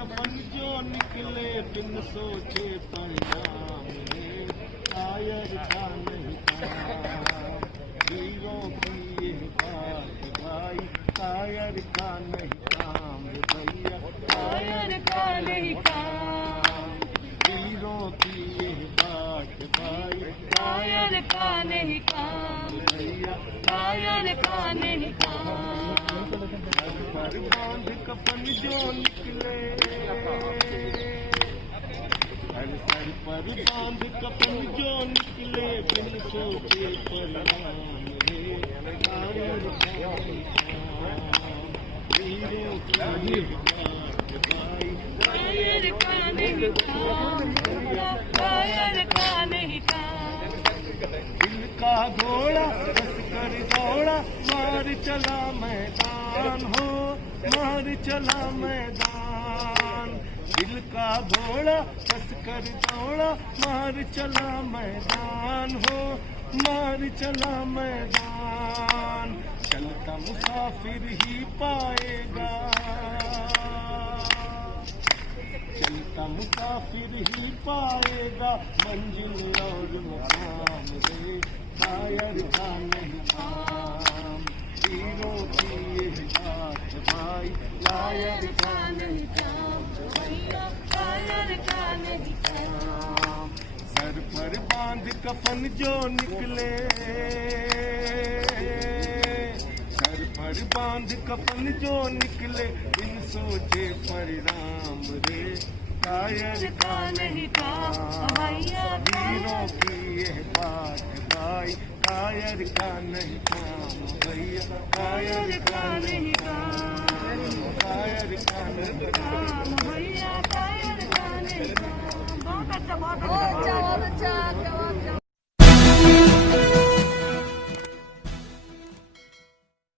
कफन जो निकले बिन सोचे परिणाम रे, कायर का नहीं काम, हीरों की ये बात भाई, कायर का नहीं काम रे भैया, कायर का नहीं काम, हीरों की ये बात भाई, कायर का नहीं काम, भैया कायर का नहीं काम। पर बांध कफन जो निकले, हर सर पर बांध कफन जो निकले बिन सोचे परिणाम रे, कायर का नहीं काम, हीरों की ये बात भाई, कायर का नहीं काम, कायर का नहीं काम। दिल का घोड़ा बस कर दौड़ा, मार चला मैदान हो, मार चला मैदान। दिल का घोड़ा बस कर दौड़ा, मार चला मैदान हो, मार चला मैदान। चलता मुसाफिर ही पाएगा, चलता मुसाफिर ही पाएगा मंजिल और मुकाम रे, कायर का नहीं काम, हीरों की ये बात भाई, कायर का नहीं काम, भैया कायर का नहीं काम। सर पर बांध कफन जो निकले, सर पर बांध कफन जो निकले बिन सोचे परिणाम रे, कायर का नहीं काम, भैया हीरों की ये बात भाई, कायर का नहीं काम भैया, कायर का नहीं काम, कायर का नहीं काम। भैया कायर का नहीं काम। बहुत अच्छा, बहुत अच्छा।